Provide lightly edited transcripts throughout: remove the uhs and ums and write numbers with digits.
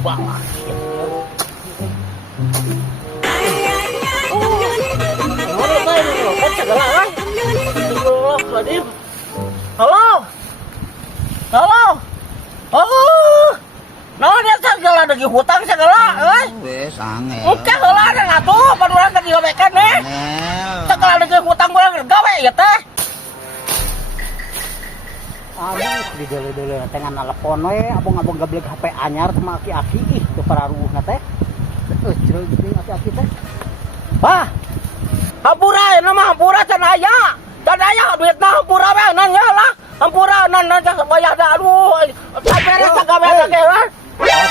Wah. Halo. Halo. Oh. Nah, dia segala lagi hutang segala, Wes angel. Oke, heula ada ngatuh, paduran ka digawekan nih. Segala lagi hutang urang gawe ya teh. Abis di dulu tengah telepon we abang-abang gablek HP anyar sama aki-aki ih teu pararuhna teh. Jero geuning aki-aki teh. Wah, Hampura euna mah hampura can aya. Can aya duitna hampura we nanya lah. Hampura nan bayar da aduh. Sabere sagawe ge lah.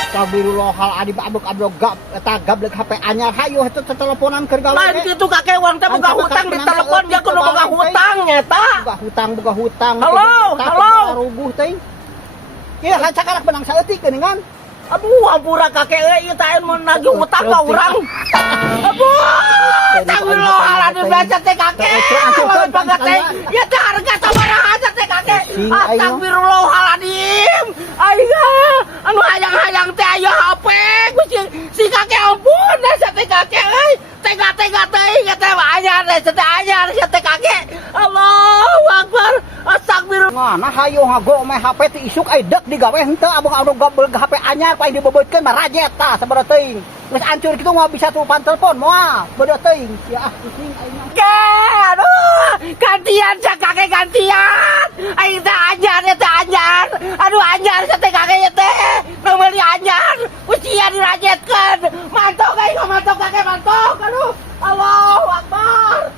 astagfirullahaladzim abok-abok eta gablek HP anyar hayu eta teleponan keur gawe. Lain kitu kakek urang teh boga hutang di telepon dia kudu boga hutang eta. Boga hutang. Halo, halo. Rubuh teh. Ieu hancakarak benang saeutik geuningan. Aduh, hampura kakek ieu teh mun nagih hutang ka urang. Aduh, astagfirullahaladzim baca teh kakek. Lawan banget teh. Ya teh harga sabaraha aja teh kakek. Astagfirullahaladzim. Aing anu hayang-hayang teh aya HP. Si kakek ampun dah teh kakek euy. Tega-tega teuing teh anyar teh anyar teh kakek. Allahu Akbar. Astagfirullah. Mana hayu ngago mah HP ti isuk ai dek digawe henteu abang-abang gablek HP anyar paling dibebeutkeun mah rajet tah sabaraha teuing. Geus ancur kitu mah bisa telepon telepon moal beuda teuing. Ya pusing aing mah. Aduh, gantian cak kakek gantian. Aing teh anyar teh anyar. Aduh anyar teh kakek teh. Nomor anyar. Usia dirajetkeun. Mantok aing mantok kakek mantok. Aduh.